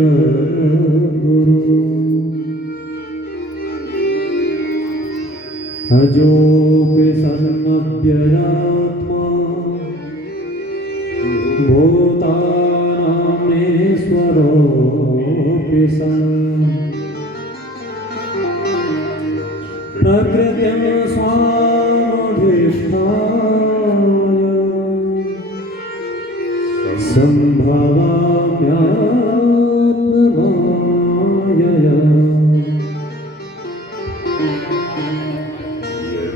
जगद्गुरु अजोऽपि सन्नव्ययात्मा भूतानामीश्वरोऽपि सन् प्रकृतिं स्वामधिष्ठाय सम्भवाम्यात्ममायया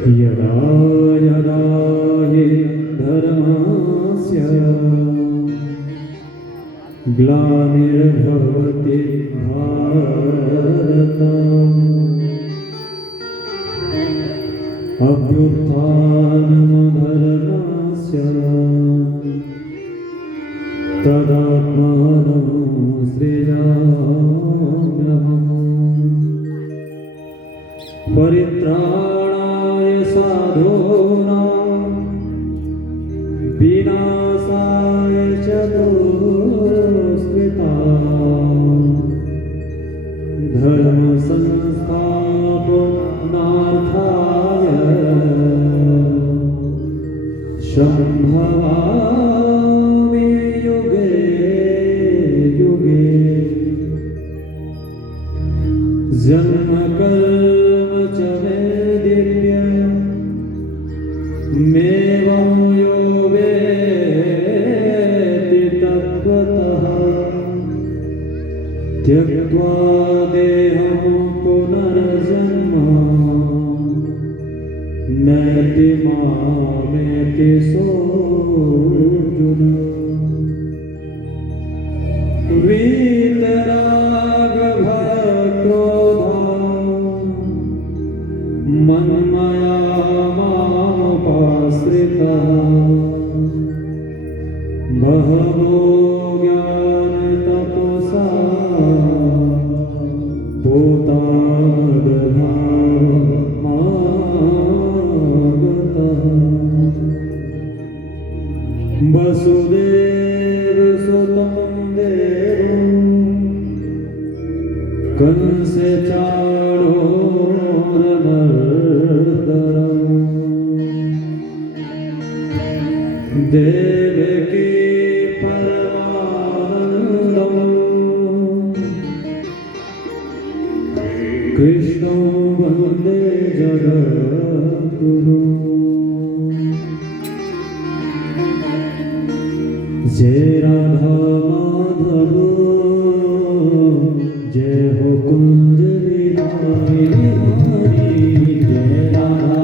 यदा यदा हि धर्मस्य ग्लानिर्भवति भारत अभ्युत्थानमधर्मस्य तदात्मानं सृजाम्यहम् परित्राणाय साधूनां विनाशाय च दुष्कृतां धर्म संस्थापनार्थाय सम्भवामि युगे युगे जन्म कर्म च मे दिव्य मेवं यो वेत्ति तत्त्वतः त्यक्त्वा देहं पुनर्जन्म नैति मामेति सोऽर्जुन मन्मया मामुपाश्रितः बहवो ज्ञानतपसा भूतागमागतः वसुदेवसुतं देवं कंसे देवकी परमानन्दं कृष्णं वन्दे जगद्गुरु जय राधा माधव जय हो कुंज बिहारी जय राधा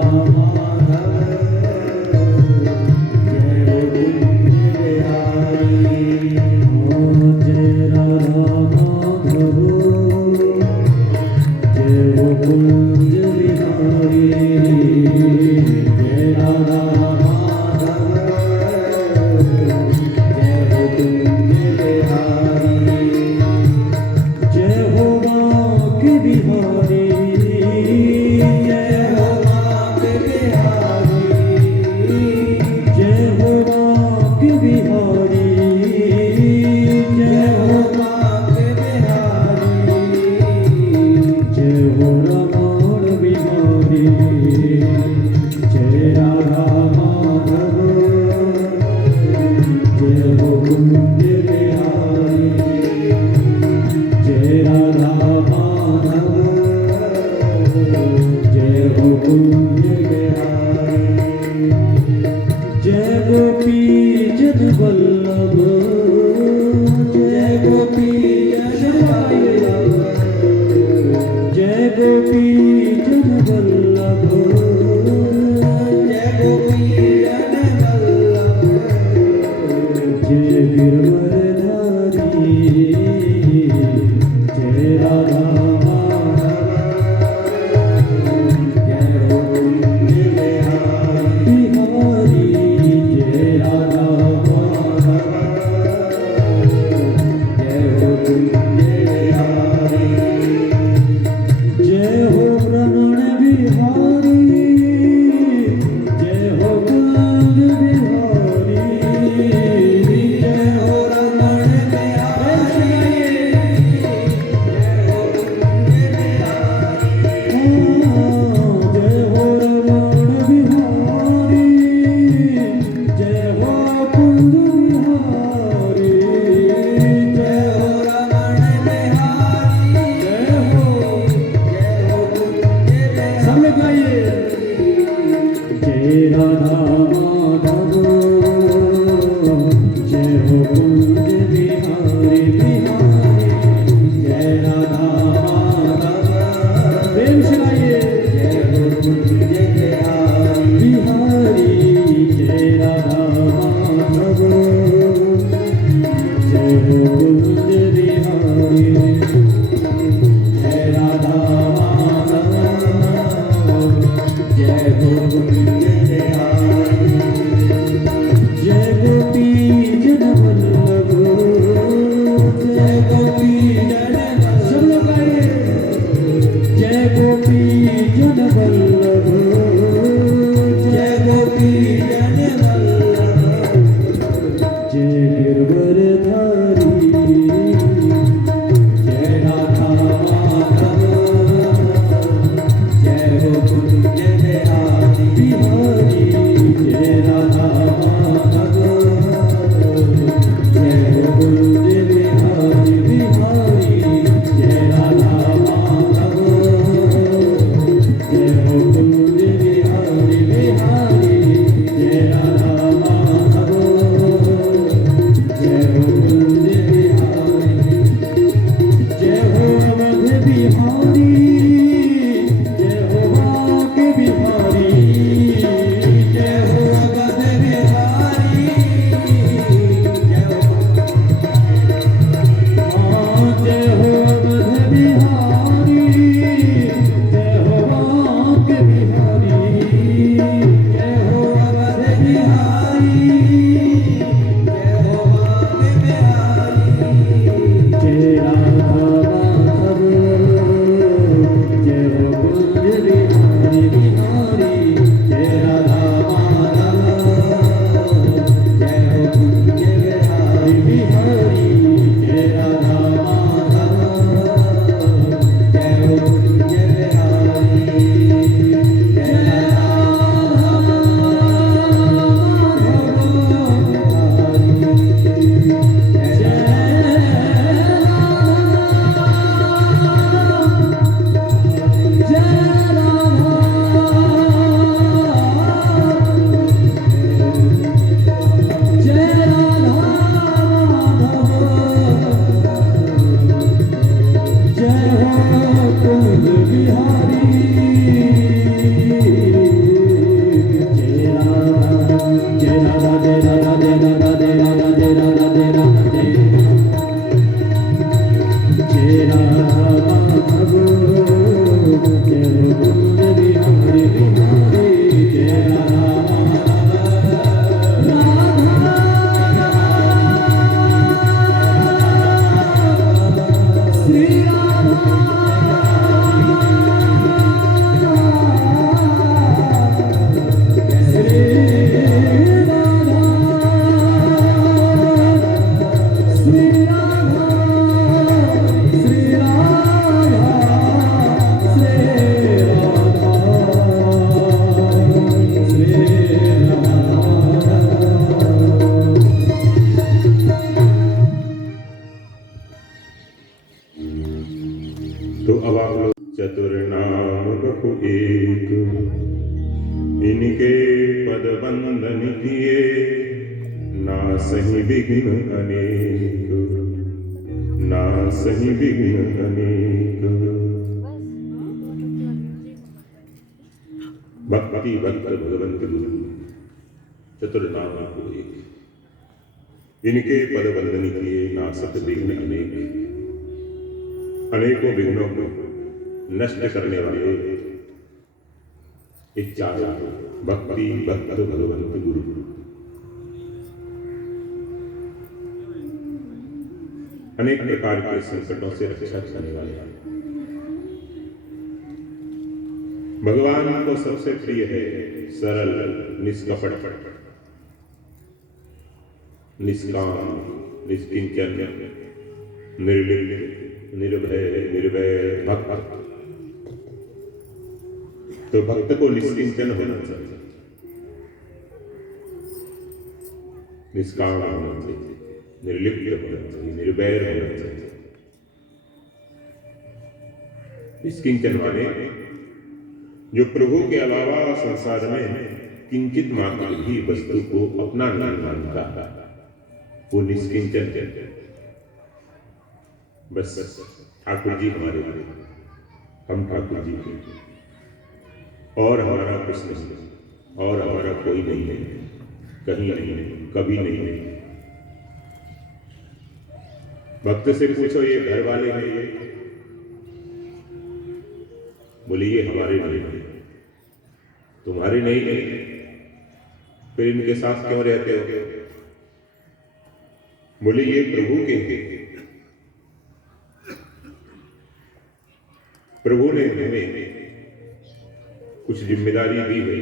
Jai तो अब आप लोग चतुर नाम बहु एक, इनके पद बंदन किए, ना सही विघ्न अनेक, ना सही विघ्न अनेक। भक्ति भक्त भगवंत गुरु चतुर नाम बहु एक, इनके पद बंदन किए, नासत विघ्न अनेक। अनेकों विघ्नों को नष्ट करने वाले इच्छा भक्ति भक्त भगवंत गुरु। अनेक प्रकार के संकटों से रक्षा करने वाले भगवान को सबसे प्रिय है सरल, निष्कपट, निष्काम, निष्किंचन, निर्लिप्त, निर्भय, निर्वैर भक्त। तो भक्त को निष्किंचन होना चाहिए, निष्काम होना चाहिए, निर्लिप्त होना चाहिए, निर्वैर होना चाहिए। निष्किंचन माने जो प्रभु के अलावा संसार में किंचित मात्र भी वस्तु को अपना नहीं मानता, वो निष्किंचन। बस ठाकुर जी हमारे लिए, हम ठाकुर जी के, और हमारा कुछ नहीं, और हमारा कोई नहीं है, कहीं नहीं है, कभी नहीं है। भक्त से पूछो ये घर वाले हैं, ये बोले ये हमारे नहीं है। तुम्हारे नहीं है फिर इनके साथ क्यों रहते हो? बोले ये प्रभु के हैं। प्रभु ने हमें कुछ जिम्मेदारी दी है,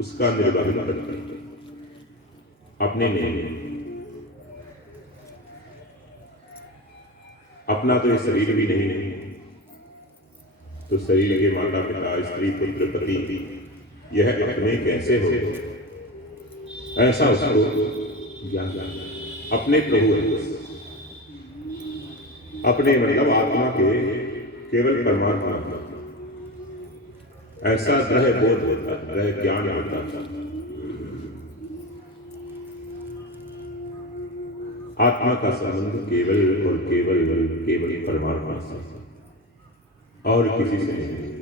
उसका निर्वहन करते अपने नहीं। अपना तो ये शरीर भी नहीं है, तो शरीर के माता पिता स्त्री पुत्र पति यह अपने कैसे हो? ऐसा उसको ज्ञान अपने प्रभु है, अपने मतलब आत्मा के केवल परमात्मा, ऐसा ग्रह बोध होता, ग्रह ज्ञान होता। आत्मा का संबंध केवल और केवल केवल परमात्मा से और किसी से नहीं।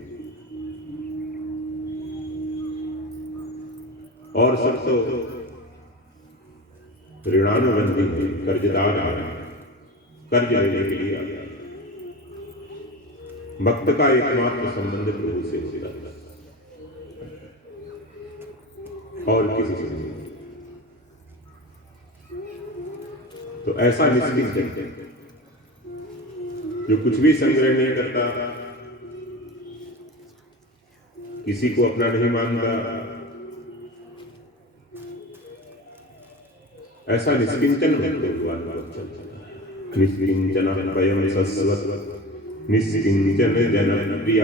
और सब तो ऋणानुबंधी है, कर्जदार है, कर्ज लेने के लिए आया। भक्त का एकमात्र संबंध प्रभु से होता है और किसी से नहीं। तो ऐसा निष्किंचन जो कुछ भी संग्रह नहीं करता, किसी को अपना नहीं मानता, ऐसा निष्किंचन भगवान निष्किंचन स्वयं सस्वत निष्किंचन जन प्रिय।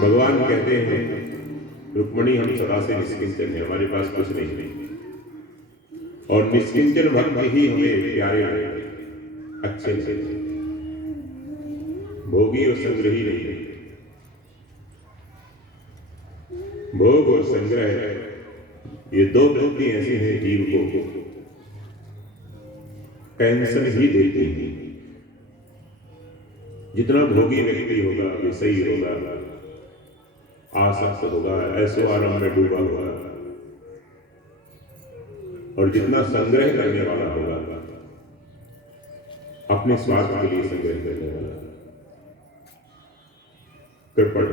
भगवान कहते हैं रुक्मणी हम सदा से निष्किंचन है, हमारे पास कुछ नहीं, और निष्किंचन भक्त ही हमें प्यारे अच्छे से, भोगी और संग्रही नहीं। भोग और संग्रह ये दो वृत्ति ऐसी हैं जीव को टेंशन ही देती है। जितना भोगी व्यक्ति होगा, विषयी होगा, आसक्त होगा, ऐसो आराम में डूबा होगा, और जितना संग्रह करने वाला होगा, अपने स्वार्थ के लिए संग्रह करने वाला, कृपण,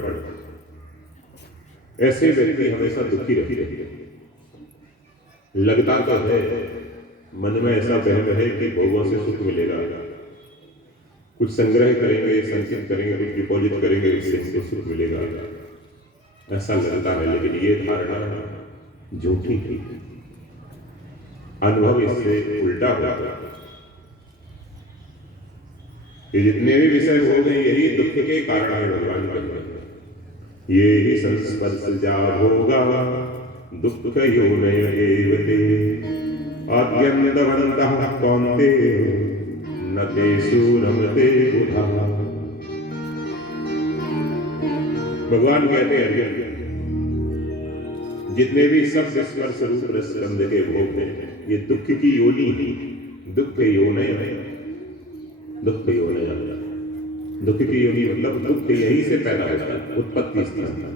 ऐसे व्यक्ति हमेशा दुखी रहते। लगता तो है मन में ऐसा वहम है कि भोगों से सुख मिलेगा, कुछ संग्रह करेंगे, संचित करेंगे, कुछ डिपॉजिट करेंगे, इससे हमको सुख मिलेगा, ऐसा लगता है। लेकिन ये धारणा झूठी थी, अनुभव इससे उल्टा हुआ। ये जितने भी विषय हो गए यही दुख के कारण है। भगवान कहते हैं ये ही संस्पर्श जा होगा दुख योनय एवते आद्यन्तवन्तः कौन्तेय न तेषु रमते बुधा। भगवान कहते हैं जितने भी शब्द स्पर्श रूप रस गंध के भोग हैं ये दुख की योनि ही, दुख योनि है, दुख योनि है। दुख की योनि मतलब दुख यहीं से पैदा होता है, उत्पत्ति स्थान।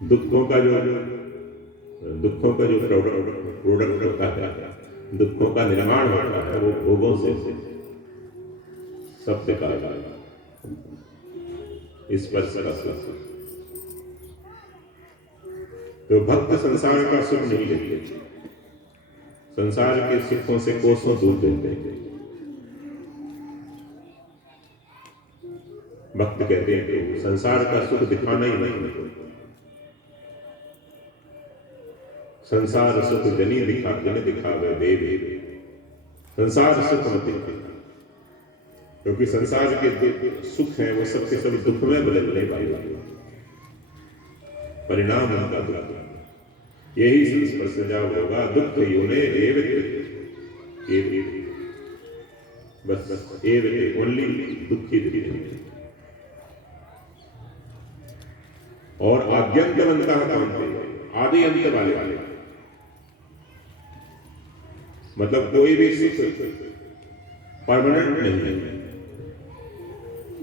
दुखों का जो प्रोडक्ट होता है, दुखों का निर्माण होता है, वो भोगों से सबसे कहा स्पर्श का सुख। तो भक्त संसार का सुख नहीं लेते, संसार के सुखों से कोसों दूर देते हैं। भक्त कहते हैं कि संसार का सुख दिखाना ही नहीं, संसार सुख जनी दिखावे दे, संसार सुख मत दिखा, क्योंकि संसार के सुख है वो सबके सब दुख में बदलने वाले परिणाम उनका दुख। यही संस्पर्श जा होगा दुख योने बस ओनली दुखी दिखे। और आद्यंतवंता कौन थे? आदि अंत वाले मतलब कोई भी सुख परमानेंट नहीं है,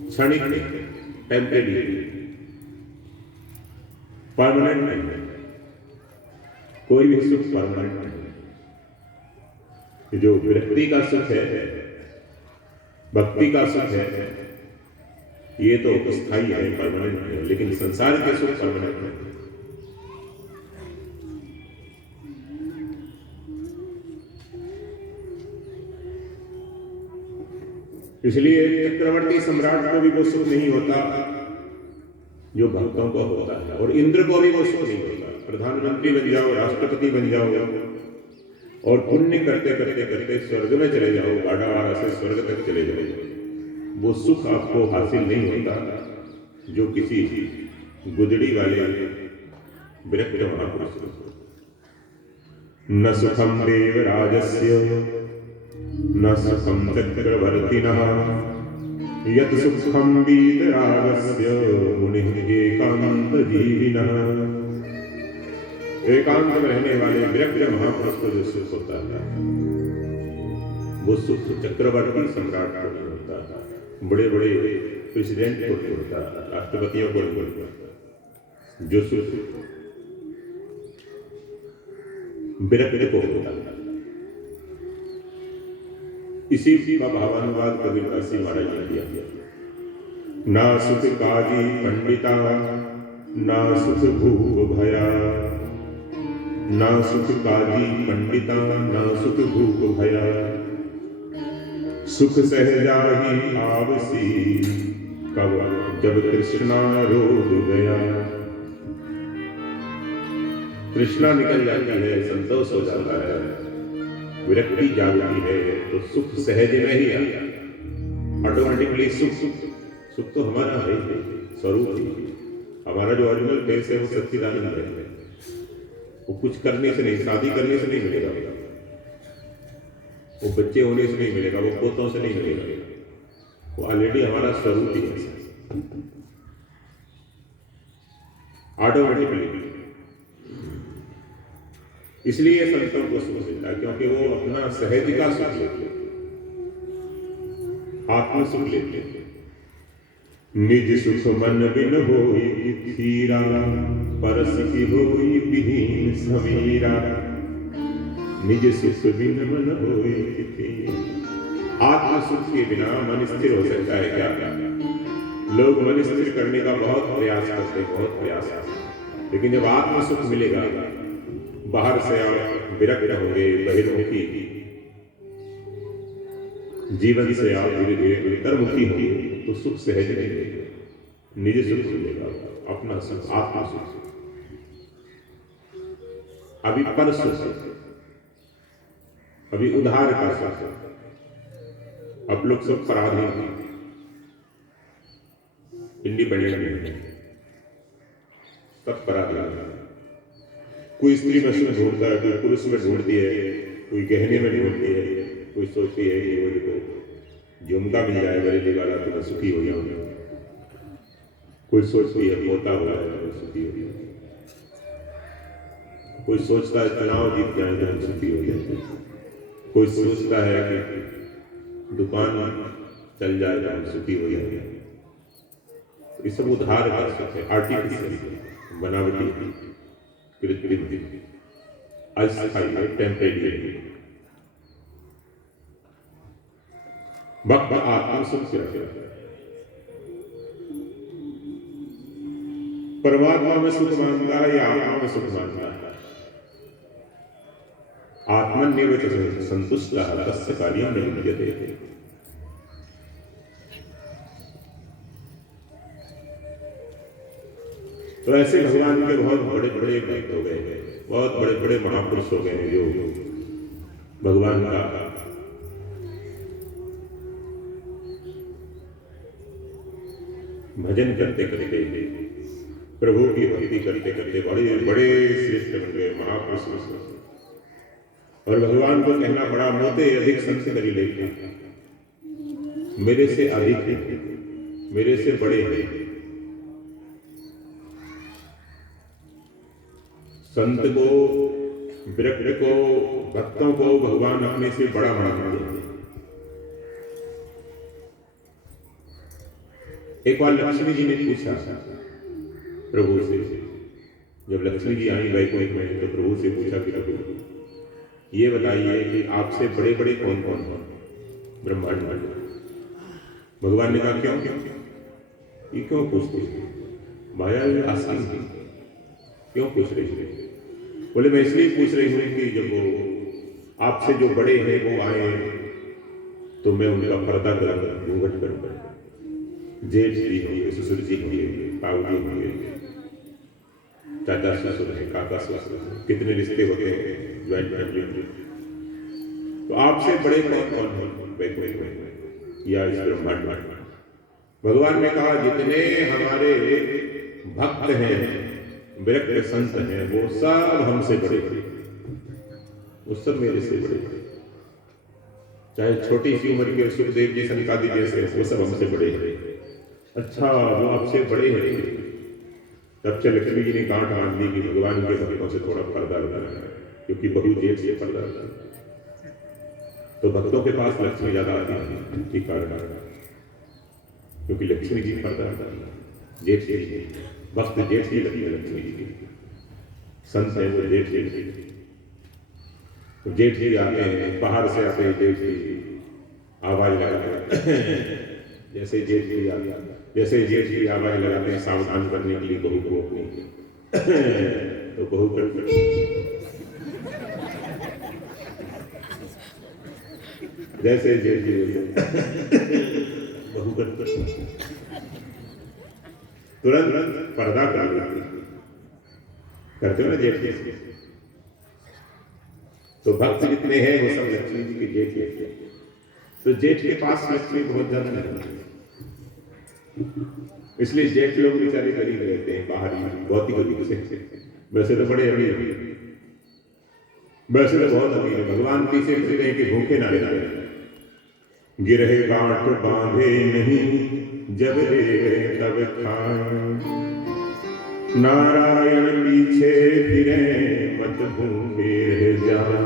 क्षणिक नहीं, टेम्परेरी, परमानेंट नहीं है। कोई भी सुख परमानेंट नहीं। जो विरक्ति का सुख है, भक्ति का सुख है, ये तो स्थायी है, परमानेंट है। लेकिन संसार के सुख परमानेंट है। इसलिए चक्रवर्ती सम्राट को भी वो सुख नहीं होता जो भक्तों को होता है, और इंद्र को भी वो सुख नहीं होता। प्रधानमंत्री बन जाओ, राष्ट्रपति बन जाओ और पुण्य करते करते करते स्वर्ग में चले जाओ, गाढ़ा से स्वर्ग तक चले जाओ, वो सुख आपको हासिल नहीं होता जो किसी गुदड़ी वाले विरक्त महापुरुष को। न सुखम देवराजस्य न सुखम चक्रवर्तिनः यत् सुखम वीतरागस्य मुनिः एकांतजीविनः। एकांत में रहने वाले विरक्त महापुरुष को जो सुख होता है वो सुख चक्रवर्ती सम्राट को नहीं होता, बड़े बड़े प्रेसिडेंट को नहीं होता, राष्ट्रपतियों को नहीं होता। जो सुख विरक्त को होता है। इसी का भावानुवाद कबीरदास जी महाराज ने किया। ना सुख काजी पंडिता ना सुख भूप भया, ना सुख काजी पंडिता ना सुख भूप भया, सुख सहजाही आवसी कब जब तृष्णा रोग गया। तृष्णा निकल जाती है, संतोष हो जाता है, विरक्ति जागती है, तो सुख सहज में ही आता है ऑटोमेटिकली। सुख तो हमारा है स्वरूप ही, हमारा जो ओरिजिनल फेस है वो सच्चिदानंद है। वो कुछ करने से नहीं, शादी करने से नहीं मिलेगा, वो बच्चे होने से नहीं मिलेगा, वो पोतों से नहीं मिलेगा, वो ऑलरेडी हमारा स्वरूप ही है ऑटोमेटिकली। इसलिए संतों को सुख मिलता है, क्योंकि वो अपना सहज का सुख लेते, आत्म सुख लेते। निज सुख मन बिन होई धीरा, परस की होई विहीन समीरा। निज सुख बिन मन होई धीरा। आत्म सुख के बिना मन स्थिर हो सकता है क्या? लोग मन स्थिर करने का बहुत प्रयास करते, बहुत प्रयास करते, लेकिन जब आत्म सुख मिलेगा, बाहर से आप विरक्त होंगे, बहिर्मुखी जीवन से आप धीरे धीरे अंतर्मुखी होंगे, तो सुख सहज नहीं मिलेगा, निज सुख मिलेगा, अपना सुख, आत्मा सुख। अभी पर सुख, अभी उधार का सुख, अब लोग सब पराधीन हैं, इंडिपेंडेंट नहीं है, सब पराधीन है। कोई स्त्री में सुख ढूंढता है, कोई पुरुष में ढूंढती है, कोई गहने में ढूंढती है, कोई सोचती है कि वो देखो झुमका मिल जाए बरेली वाला तो मैं सुखी हो जाऊंगा, कोई सोचती है पोता हो जाए तो मैं सुखी हो जाऊंगा, कोई सोचता है चुनाव जीत जाए तो हम सुखी हो जाए, कोई सोचता है कि दुकान चल जाए तो हम सुखी हो जाए। ये सब उधार का सुख है, आर्टिफिशियल, बनावटी, कृत्रिम, अस्थायी, टेम्परेरी। भक्त आत्मा सुख से परमात्मा में सुख मानता है या आत्मा में सुख मानता है? आत्मन्येव च संतुष्टः तस्य कार्यं न विद्यते। तो ऐसे भगवान के बहुत बड़े बड़े भक्त हो गए, बहुत बड़े बड़े महापुरुष हो गए हैं जो भगवान का भजन करते करते, प्रभु की भक्ति करते करते बड़े बड़े श्रेष्ठ बन गए, महापुरुष। और भगवान को कहना बड़ा मोते अधिक संत करी लेते, मेरे से अधिक, मेरे से बड़े हैं। संत को, विरक्त को, भक्तों को भगवान अपने से बड़ा मानते हैं। एक बार लक्ष्मी जी ने पूछा प्रभु से, जब लक्ष्मी जी आई वैकुंठ में तो प्रभु से पूछा कि प्रभु ये बताइए कि आपसे बड़े बड़े कौन कौन हैं ब्रह्मांड में? भगवान ने कहा क्यों ये क्यों पूछते माया आसान थी, क्यों पूछ रही है? बोले मैं इसलिए पूछ रही हूँ कि जब वो आपसे जो बड़े हैं वो आए तो मैं उनका पर्दा करूँगा, घूंघट करूँगा। जेठ जी होंगे, ससुर जी होंगे, ताऊ जी होंगे, चाचा ससुर है, काका ससुर है, कितने रिश्ते होते हैं ज्वाइंट फैमिली में। तो आपसे बड़े कौन कौन हैं वैकुंठ में या इस ब्रह्मांड में? भगवान ने कहा जितने हमारे भक्त हैं, विरक्त संत हैं, वो सब हमसे बड़े, वो सब मेरे से बड़े। चाहे छोटी सी उम्र के सुखदेव जी, सनकादि जैसे, वो सब हमसे बड़े हैं। अच्छा, वो आपसे बड़े हैं। तब से लक्ष्मी जी ने गांठ बांध दी कि भगवान के भक्तों से थोड़ा पर्दा लगाना है, क्योंकि बहु जेठ से पर्दा लगाना। तो भक्तों के पास लक्ष्मी ज्यादा आती है, ठीक कारण, क्योंकि लक्ष्मी जी पर्दा जेठ से, भक्त जेठ की लगती है लक्ष्मी जी की, संत है वो जेठ जी। तो जेठ जी आते हैं, बाहर से आते हैं जेठ जी, आवाज लगाते हैं जैसे जेठ जी आ गया, जैसे जेठ जी आवाज लगाते हैं सावधान करने के लिए बहू को अपनी, तो बहू कर जैसे जेठ जी बहू कर तुरंत पर्दा कर करते हो ना जेठ जी। तो भक्त जितने हैं वो सब लक्ष्मी जी के जेठ हैं। तो जेठ के पास लक्ष्मी बहुत ज्यादा नहीं, इसलिए जेठ लोग बेचारे करीब रहते हैं बाहरी भौतिक रूप से। वैसे तो बड़े अमीर, वैसे तो बहुत अमीर है। भगवान पीछे कहते हैं कि भूखे ना रहना, गिरहे गांठ बांधे नहीं, जब देवे तब खाए, नारायण पीछे फिरे मत भूखे रह जाए,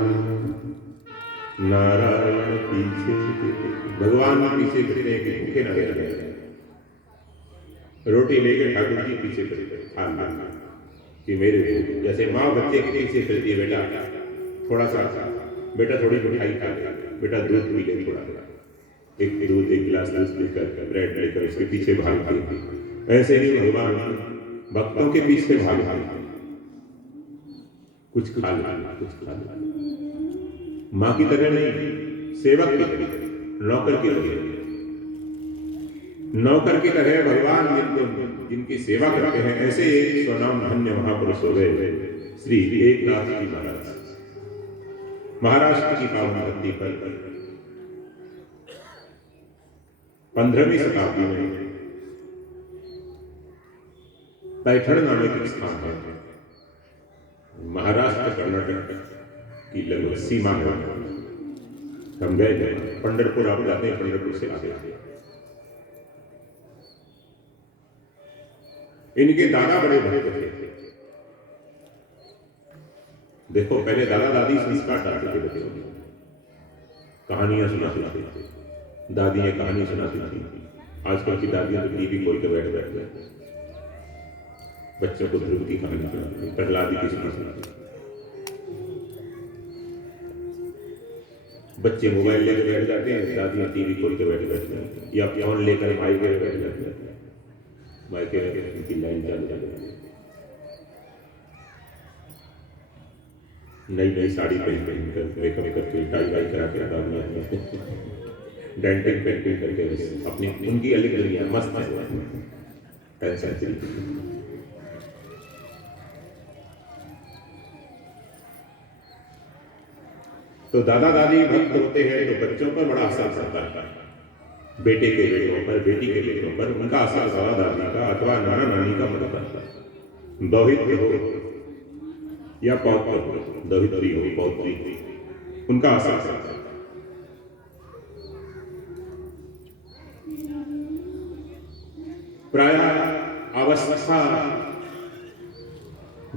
नारायण पीछे, भगवान पीछे फिरे कि भूखे ना रह जाए। रोटी लेकर ठाकुर जी पीछे खा कि मेरे, जैसे माँ बच्चे के पीछे फिरती है, बेटा थोड़ा सा, बेटा थोड़ी मिठाई खा ले, बेटा दूध पी ले थोड़ा, एक दूध, एक गिलास दूध लेकर, ब्रेड लेकर उसके पीछे भागती। ऐसे ही भगवान भक्तों के पीछे भागते, कुछ खा ले, कुछ खा ले। माँ की तरह नहीं, सेवक की तरह, नौकर की तरह, नौकर की तरह भगवान जिनकी सेवा करते हैं। ऐसे एक स्वनाम धन्य महापुरुष हो गए श्री एकनाथ जी महाराज, महाराष्ट्र की पावन धरती पर 15वीं शताब्दी में पैठण नामक एक स्थान है, महाराष्ट्र कर्नाटक की लगभग सीमा में। हम गए थे पंढरपुर, आप जाते हैं पंढरपुर से आगे इनके दादा बड़े भक्त थे। देखो पहले दादा दादी संस्कार डालते थे बच्चों में, कहानियां सुनाते थे, दादियां कहानी सुनाती थी। आजकल की दादियां तो टीवी खोल के बैठ जाते हैं, बच्चों को ध्रुव की कहानी सुनाती, प्रहलाद की सुनाती। बच्चे मोबाइल लेकर बैठ जाते हैं, दादियां टीवी खोल के बैठ जाती हैं, या फोन लेकर माइके में बैठ जाते हैं, माइके में उनकी लाइन चालू कर देती है। नई नई साड़ी पहन कर मेकअप करके टाई वाई करा के दादियां डेंटिंग पेंटिंग करके अपनी उनकी अलग दुनिया मस्त है। तो दादा दादी भक्त होते हैं तो बच्चों पर बड़ा असर पड़ता है, बेटे के बेटों पर, बेटी के बेटों पर उनका असर दादा दादी का अथवा नाना नानी का पड़ता है। दौहित्र हो या पौत्र हो, दौहित्री हो पौत्री हो, उनका असर पड़ता है। प्रायः अवस्था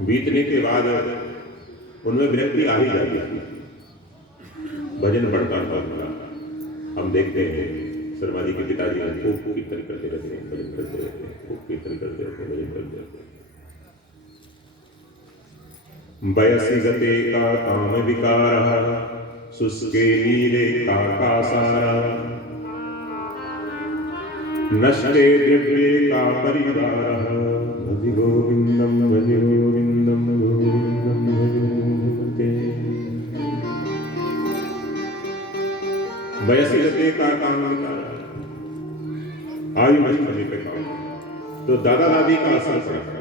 बीतने के बाद उनमें विरक्ति आ ही जाती है, भजन बढ़ता था। हम देखते हैं शर्मा जी के पिताजी खूब कीर्तन करते रहते हैं, भजन करते रहते हैं, खूब कीर्तन करते रहते हैं, भजन करते रहते हैं। बयसी गते का काम विकार, सुस्के नीले का सारा, नष्टे द्रव्ये का परिवार, भज गोविंदम भज गोविंदम गोविंदम भज गोविंदम। बयसी गते का काम विकार, आयु नष्ट होने पे काम। तो दादा दादी का असर पड़ा।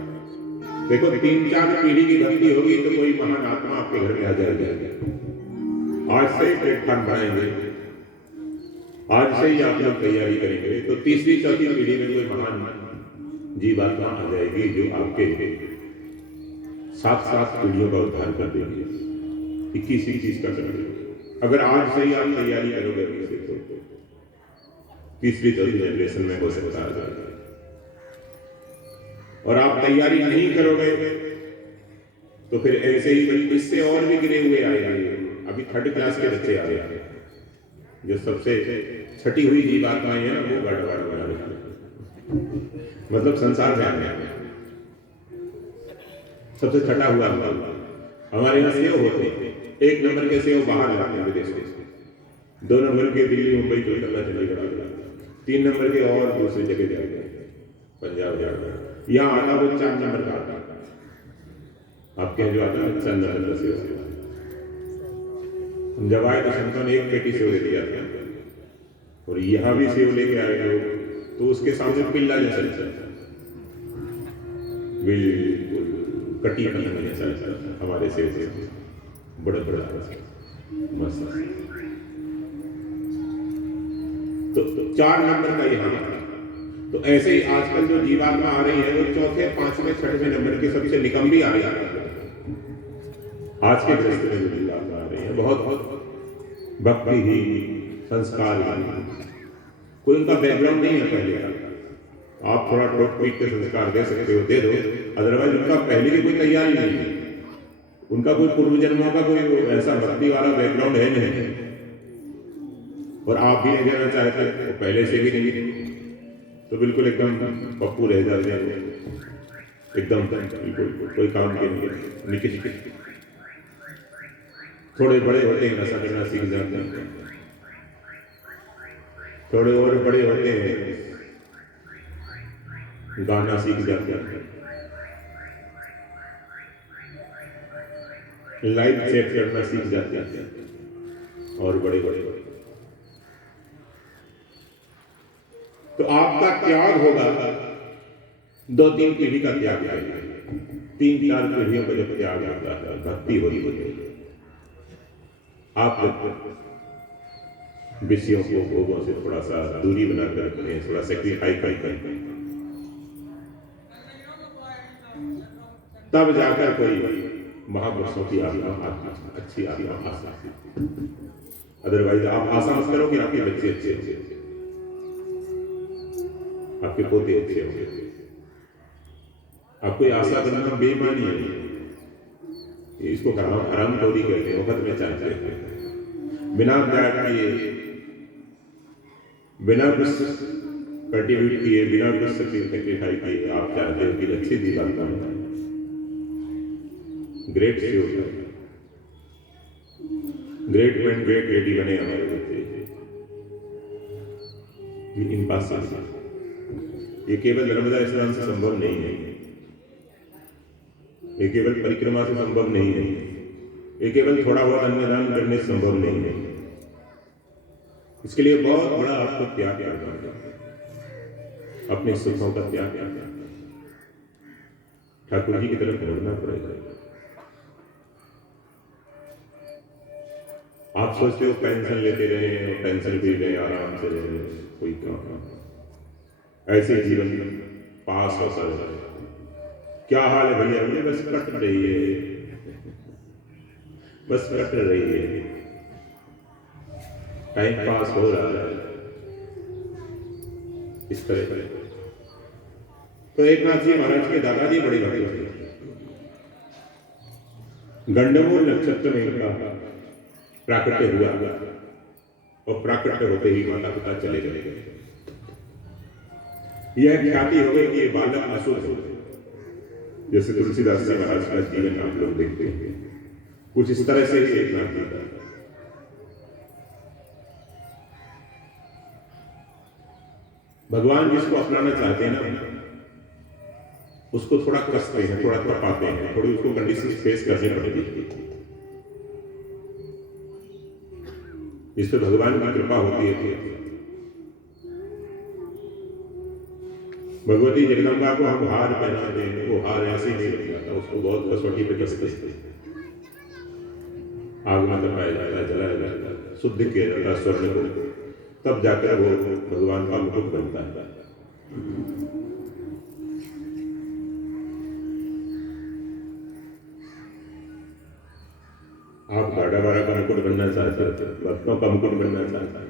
देखो 3-4 पीढ़ी की भक्ति होगी तो कोई महान आत्मा आपके घर में आ जाएगी। आज से ही प्लेटफॉर्म बनाएंगे, आज से ही आप लोग तैयारी करेंगे तो तीसरी चौथी पीढ़ी में कोई महान जीवात्मा आ जाएगी जो आपके 7 पीढ़ियों का उद्धार कर देंगे, 21 का करेंगे। अगर आज से ही आप तैयारी करोगे तो तीसरी चौथी जनरेशन में हो सकता है। और आप तैयारी नहीं करोगे तो फिर ऐसे ही इससे और भी गिरे हुए आएंगे। अभी 3rd क्लास के बच्चे आ रहे हैं, जो सबसे छठी हुई जीवात्माएं हैं ना, वो गड़बड़ बना रहे हैं, मतलब संसार में आ गए। सबसे छठा हुआ हमारे यहाँ सेव होते हैं, 1 नंबर के सेव बाहर जाते हैं विदेश से, 2 नंबर के दिल्ली मुंबई कोलकाता चंडीगढ़, 3 नंबर के और दूसरी जगह जाते हैं, पंजाब जाते हैं। यहाँ आता वो 4 नंबर का आता है, आपके यहाँ जो आता है 4 नंबर का सेव। हम जब आए तो संतों ने 1 पेटी सेव लेके आते हैं, और यहाँ भी सेव लेके आए लोग तो उसके सामने पिल्ला जैसा चलता है, बिल्कुल कटी पतंग जैसा चलता है। हमारे सेव से बड़ा मस्त। तो 4 नंबर का यहाँ। तो ऐसे ही आजकल जो जीवात्मा आ रही है वो 4थे, 5वें, 6वें नंबर के सबसे निकम्बी आ रही है। आज के ग्रस्त में जो जीवात्मा आ रही है बहुत भक्ति ही, संस्कार ही, कोई उनका बैकग्राउंड नहीं है पहले का। आप थोड़ा ठोक पीट के संस्कार दे सकते हो, दे दो, अदरवाइज उनका पहले की कोई तैयारी नहीं है, उनका कोई पूर्व जन्मों का कोई ऐसा भक्ति वाला बैकग्राउंड है नहीं, और आप भी नहीं देना चाहते तो पहले से भी नहीं, तो बिल्कुल एकदम पप्पू रह जाते हैं, एकदम बिल्कुल कोई काम के नहीं, निकट थोड़े बड़े होते हैं नशा करना सीख जाते हैं, थोड़े और बड़े होते हैं गाना सीख जाते हैं, लाइट सेट करना सीख जाते हैं, और बड़े बड़े। तो आपका त्याग होगा 2-3 पीढ़ी का त्याग आएगा, 3-4 पीढ़ियों का जब त्याग आता है, भक्ति होती है, आप विषयों को, भोगों से थोड़ा सा दूरी बनाकर रखें, थोड़ा सेक्रीफाइस करके, तब जाकर कोई महापुरुषों की आत्मा अच्छी आत्मा आ सकती। अदरवाइज आप आशा मत करो कि आपके बच्चे अच्छे होंगे, आपके पोते अच्छे होंगे। आपको ये आशा करना बेईमानी है, इसको हरामखोरी कहते हैं, वक्त में चाहते हैं। बिना त्याग किए, बिना कुछ कल्टीवेट किए, बिना कुछ सेक्रीफाई किए आप चाहते हो कि अच्छी दी बात का ग्रेट से होता है। ग्रेट मैन ग्रेट लेडी बने हमारे बच्चे, ये इम्पॉसिबल, ये केवल नर्मदा स्नान से संभव नहीं है, ये केवल परिक्रमा से संभव नहीं है, ये केवल थोड़ा बहुत अन्नदान करने से संभव नहीं है। इसके लिए बहुत बड़ा आपको त्याग करना है, अपने सुखों का त्याग करना है, ठाकुर जी की तरफ मुड़ना पड़ेगा। आप सोचते हो पेंशन लेते रहे, पेंशन भी रहे, आराम से रहे, कोई काम ऐसे जीवन पास होता है। क्या हाल है भैया? बोले बस कट रही है, बस कट रही है, टाइम पास हो रहा है इस तरह। तो एक नाथ जी महाराज के दादाजी बड़ी भक्ति थे। गंडमूल नक्षत्र में इनका प्राकट्य हुआ और प्राकट्य होते ही माता पिता चले गए। यह ख्याति हो गई कि ये बालक असुर हो, जैसे तुलसीदास जी महाराज का जीवन आप लोग देखते हैं, कुछ इस तरह से ही एक नाथ जी का। भगवान जिसको अपनाना चाहते हैं ना, उसको थोड़ा कसते हैं, थोड़ा तपाते हैं, थोड़ी उसको कंडीशन फेस करनी पड़ती है। इस पर भगवान की कृपा होती है। भगवती जगदम्बा को हम हार पहनाते हैं, वो हार ऐसे ही नहीं रख जाता, उसको बहुत कसौटी पे कसते, आग में तपाया जाता है, जलाया जाता है, शुद्ध किया जाता है स्वर्ण को, तब जाकर वो भगवान का मुकुट बनता है। आप गाड़ा वाड़ा का मुकुट बनना चाहते थे, भक्तों का मुकुट बनना चाहता है,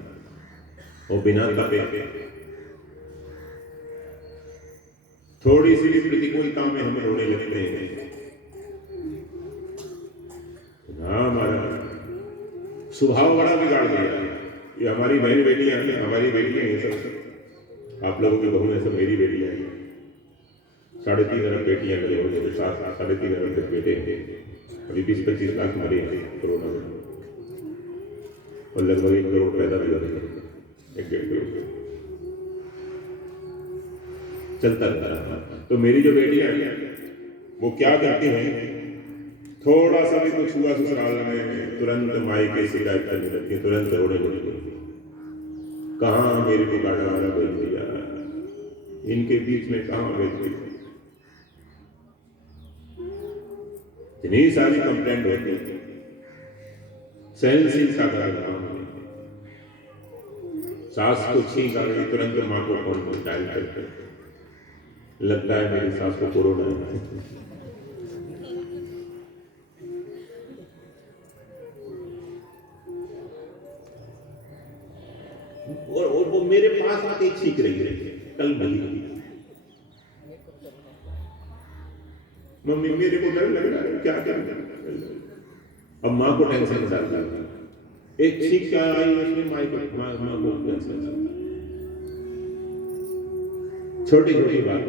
और बिना तपे थोड़ी सी भी प्रतिकूलता में हम रोने लगते हैं। हमारा स्वभाव बड़ा बिगाड़ दिया है। ये हमारी बहन बेटियां हैं, हमारी बेटियां हैं, सब आप लोगों की बहू है, सब मेरी बेटियां हैं। 3.5 अरब बेटियां मेरे हो गए, 3.5 अरब तक बेटे हैं। अभी 20-25 लाख मरे हैं कोरोना में, और लगभग 1 करोड़ पैदा भी हो रहे हैं, 1-1.5 करोड़ चलता रहता है। तो मेरी जो बेटियां हैं वो क्या करती हैं, थोड़ा सा भी कुछ हुआ ससुराल में तुरंत माई के शिकायत करने लगती है, तुरंत रोने लगती है, कहाँ मेरे को गाड़ा वाला भेज दिया, इनके बीच में कहाँ भेज दिया। इतनी सारी कंप्लेंट होती है, सहनशीलता का काम है। सास को छींक आ गई, तुरंत माँ को फोन डायल करके लगता है मेरी सास को कोरोना है। और वो मेरे पास आके छींक रही है, कल नहीं, मम्मी मेरे को डर लग रहा है, क्या करूं। अब माँ को टेंशन डाल दिया, एक छींक क्या आई उसने माँ को टेंशन डाल। छोटी छोटी बात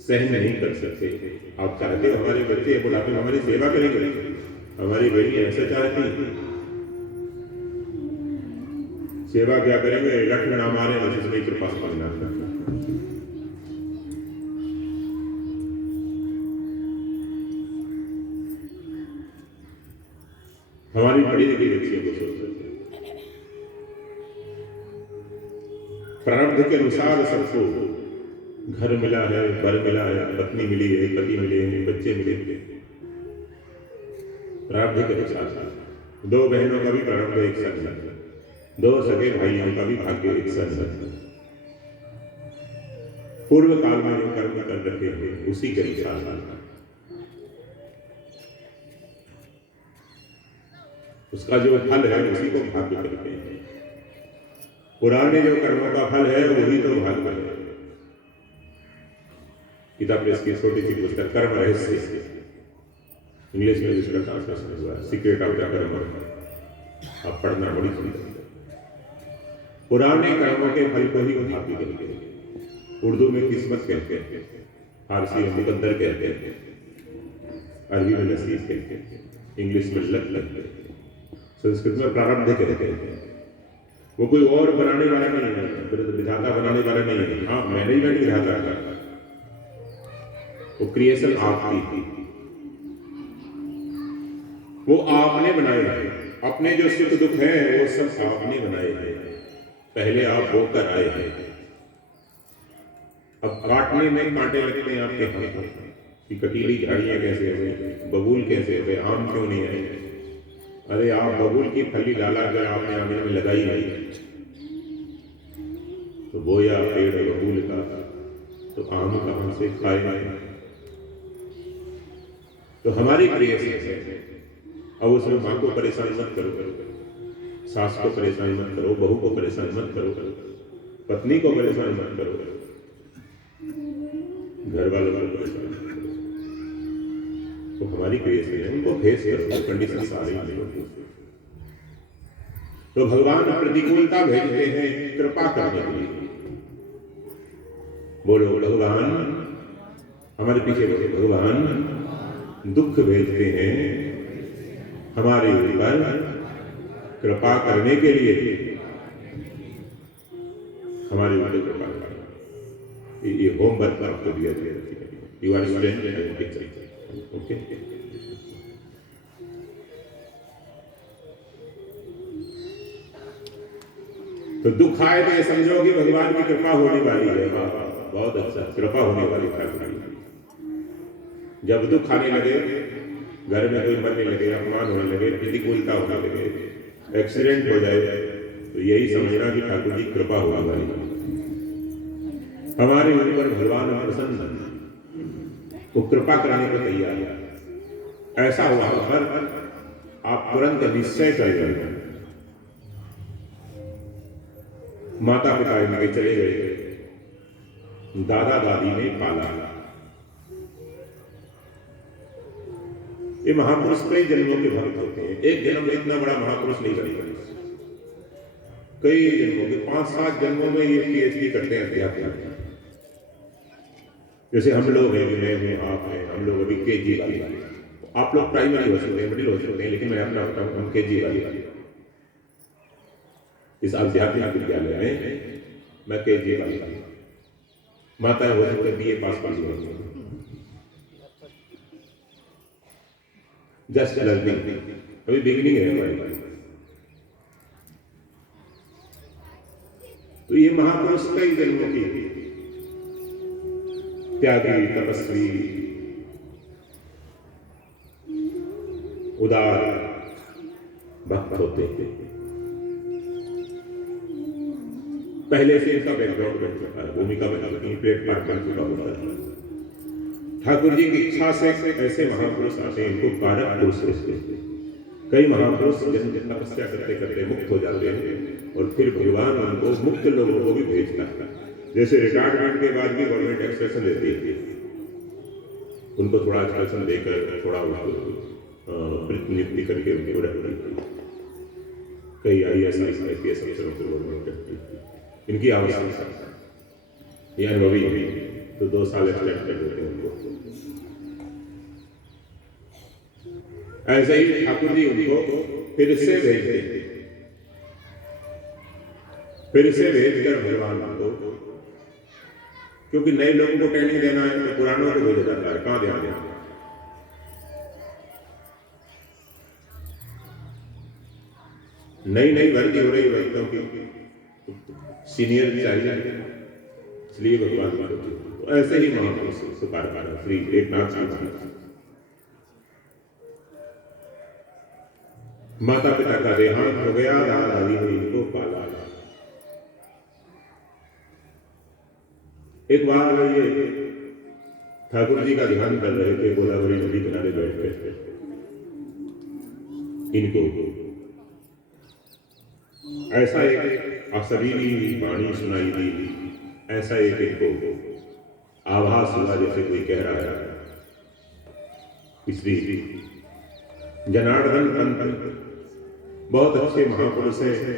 सहन नहीं कर सकते। आप चाहते हो हमारे बच्चे बुढ़ापे में हमारी सेवा करेंगे, हमारी बेटी ऐसा चाहती, सेवा क्या करेंगे, लक्ष्मण हमारे बस इसमें कृपा पाना। हमारी बड़ी लिखी बच्चियों को सोचते, प्रारब्ध के अनुसार सबको घर मिला है, बर मिला है, पत्नी मिली है, पति मिले हैं, बच्चे मिले हैं, प्रारब्ध के अनुसार। 2 बहनों का भी प्रारब्ध एक साथ है, 2 सगे भाइयों का भी भाग्य एक साथ है। पूर्व काल में जो कर्म कर रखे हैं उसी के अनुसार उसका जो फल है उसी को भाग्य कहते हैं। पुराने जो कर्मों का फल है वही तो भाग्य है। किताब प्रेस की छोटी सी पुस्तक कर्म रहस्य, इंग्लिश में जिसका ट्रांसलेशन हुआ सीक्रेट ऑफ द कर्म, आप पढ़ना, बड़ी सुंदर। पुराने कर्मों के फल को ही भाग्य कहते हैं। उर्दू में किस्मत कहते हैं, फारसी में मुकद्दर कहते हैं, अरबी में नसीब कहते हैं, इंग्लिश में लक कहते हैं, संस्कृत में प्रारब्ध कहते हैं। वो कोई और बनाने वाला नहीं है, विधाता बनाने वाला नहीं है। हाँ, मैनेजमेंट विधाता का, वो क्रिएशन आपकी थी, वो आपने बनाए हैं। अपने जो सुख दुख है वो सब आपने बनाए हैं, पहले आप होकर आए हैं। अब काटने में कांटे लगते हैं आपके हाथों कि कटीली झाड़ियां कैसे हुई, बबूल कैसे हुए, आम क्यों नहीं आए। अरे आप बबूल की फली डाला कर आपने आंगन में लगाई नहीं, तो बोया पेड़ बबूल का, तो आम कहां से खाए। तो हमारी क्रिएशन है। अब उसमें माँ को परेशान मत करो, सास को परेशान मत करो, बहू को परेशान मत करो, पत्नी को परेशान मत करो, घर वालों को परेशान मत करो। तो हमारी क्रिएशन है, उनको फेस करो, कंडीशन सारी नहीं होती। तो भगवान प्रतिकूलता भेजते हैं कृपा करने के लिए। बोलो भगवान, हमारे पीछे बोलो भगवान दुख भेजते हैं हमारे ऊपर कृपा करने के लिए, हमारे ऊपर कृपा करना। ये होमवर्क आपको दिया जाएगा। You are student, okay. तो दुख आए तो ये समझो कि भगवान की कृपा होने वाली है। बहुत अच्छा, कृपा होने वाली है। जब दुख आने लगे, घर में कोई मरने लगे, अपमान होने लगे, प्रतिकूलता होने लगे, एक्सीडेंट हो जाए, तो यही समझना कि ठाकुर जी कृपा होने वाली है। हमारे ऊपर भगवान प्रसन्न, वो कृपा करने को तैयार है। ऐसा हुआ अगर आप तुरंत निश्चय कर लें। माता पिता इनके चले गए, दादा दादी ने पाला। ये महापुरुष कई जन्मों के भक्त होते हैं। एक जन्म में इतना बड़ा महापुरुष नहीं बनेगा, कई जन्मों के 5-7 जन्मों में ये PhD करते हैं अध्यात्म। जैसे हम लोग हैं, मैं हूँ, आप हैं, हम लोग अभी KG वाले, आप लोग प्राइमरी हो सकते हैं, मिडिल हो सकते हैं, लेकिन मैं अपना बताऊँ, हम KG वाले। इस आध्यात्मिक विद्यालय में मैं KG वाले। माता हो सकते BA पास होती है, जस्ट लर्निंग, अभी बिगिनिंग है हमारी। तो ये महापुरुष कई जन्मों की त्यागी, तपस्वी, उदार भक्त होते थे। पहले से इनका बैकग्राउंड बन चुका है, भूमिका बन चुकी है, प्लेटफॉर्म बन चुका होता है। ठाकुर जी की इच्छा से ऐसे महापुरुष आते हैं, इनको कारक पुरुष कहते हैं। कई महापुरुष जन्म तपस्या करते करते मुक्त हो जाते हैं और फिर भगवान उनको मुक्त लोगों को भी भेजता है। जैसे रिटायरमेंट के बाद भी गवर्नमेंट एक्सप्रेशन देती है, उनको थोड़ा एक्सप्रेशन देकर थोड़ा नियुक्ति करके उनको रखती है। कई IAS IPS अफसरों को गवर्नमेंट रखती है। इनकी आवश्यकता ये अनुभवी है तो 2 साल एक्सटेंड कर देते हैं उनको। ऐसे ही ठाकुर जी उनको फिर से भेजते हैं, फिर से भेजकर भगवान को, क्योंकि नए लोगों को ट्रेनिंग देना है तो पुरानों को भेजा जाता है, कहां ध्यान देना। नई भर्ती हो रही भक्तों की, सीनियर चाहिए, इसलिए भगवान को ऐसे ही महापुरुष सुकार श्री एकनाथ जी माता पिता का देहांत हो गया, दादा दादी ने इनको पाला। एक बार ये ठाकुर जी का ध्यान कर रहे थे, गोदावरी नदी किनारे बैठ कर। इनको ऐसा एक अशरीरी वाणी सुनाई दी, ऐसा एक इनको आभास हुआ जैसे कोई कह रहा है, श्री जनार्दन पंत बहुत अच्छे महापुरुष हैं,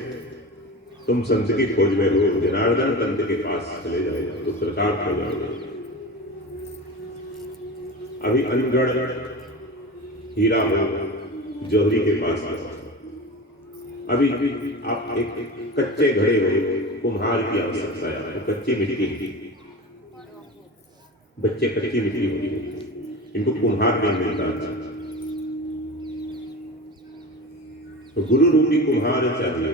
तुम संत की खोज में हो, जनार्दन पंत के पास चले जाओ तो कृतार्थ हो जाओगे। अभी अनगढ़ हीरा हो जौहरी के पास अभी आप एक कच्चे घड़े हो, कुम्हार की आवश्यकता है, तो कच्ची मिट्टी की बच्चे कच्ची मिट्टी होगी, इनको कुम्हार नहीं मिलता, तो गुरु रूपी कुम्हार चाहिए।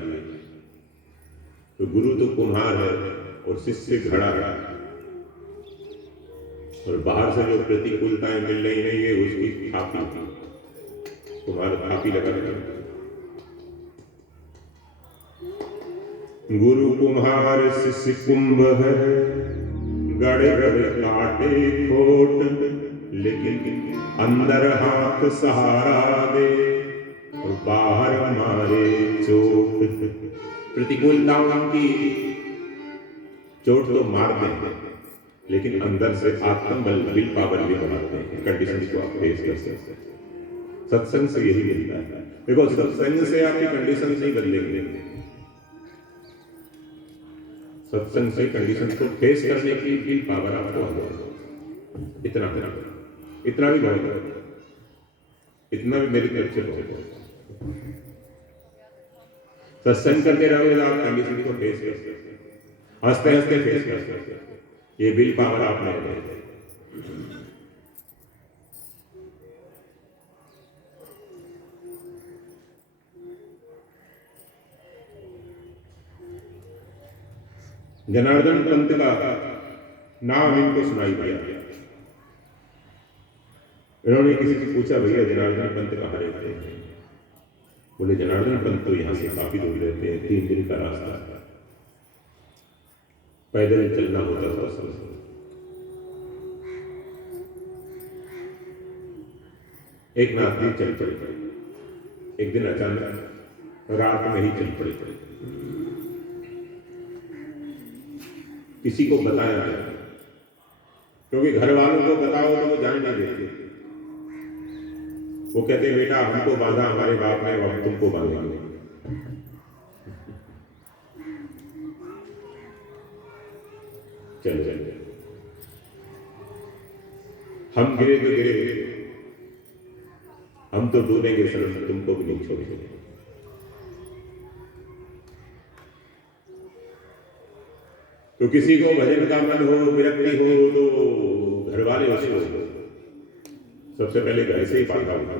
तो गुरु तो कुम्हार है और शिष्य घड़ा है, और बाहर से जो प्रतिकूलताएं मिल रही है ये उसकी थापी, कुम्हार थापी लगा रहे। गुरु कुम्हार शिष्य कुंभ है, गड़े गड़े काटे खोट, लेकिन अंदर हाथ सहारा दे और बाहर मारे चोट। प्रतिकूलताओं की चोट तो मारते हैं, लेकिन अंदर से आत्मबल विल पावर भी बढ़ाते हैं, कंडीशन को आप फेस कर सकते हैं। सत्संग से यही मिलता है। देखो सत्संग से आपकी कंडीशन नहीं बदलेंगे, सत्संग से कंडीशन को फेस करने की विल पावर आपको आ जाएगी। इतना इतना भी बहुत है, इतना भी मेरी तरफ से बहुत है। सत्संग करते रहोगे आप कंडीशन को फेस कर सकते, हंसते हंसते फेस कर सकते, ये विल पावर आप में है। जनार्दन पंत का नाम इनको सुनाई दिया। इन्होंने किसी से पूछा, भैया जनार्दन पंत कहाँ रहते हैं? बोले जनार्दन पंत तो यहाँ से काफी दूर रहते हैं, 3 दिन का रास्ता, पैदल चलना होता था सब। एक नाथजी चल पड़े, एक दिन अचानक रात में ही चल पड़े, किसी को बताया नहीं, क्योंकि घर वालों को बताओ तो वो जान नहीं देते। वो कहते बेटा हमको बांधा हमारे बाप ने, अब तुमको बांधेंगे। चलो हम गिरे तो गिरे, हम तो डूबेंगे सर, तुमको भी नहीं छोड़ेंगे। तो किसी को भजन का मन हो, विरक्ति हो, तो घर वाले उसको सबसे पहले घर से ही बांधा होगा,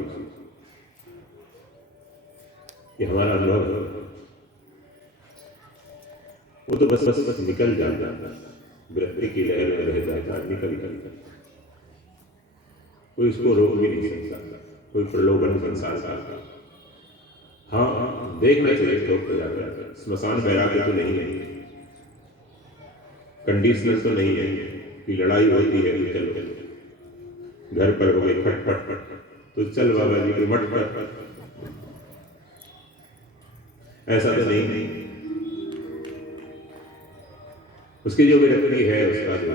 ये हमारा अनुभव है। वो तो बस निकल जाता है, विरक्ति की लहर में रह जाता है, निकल कोई इसको रोक भी नहीं सकता, कोई प्रलोभन संसार का। हाँ देखना चाहिए चौक पर जाकर, स्मशान बैराग तो नहीं है, कंडीशनर तो नहीं है कि लड़ाई होती है तो चलो, घर पर हो गई खटपट तो चल बाबा जी के मठ पर, ऐसा तो नहीं। उसकी जो विरक्ति है, उसका जो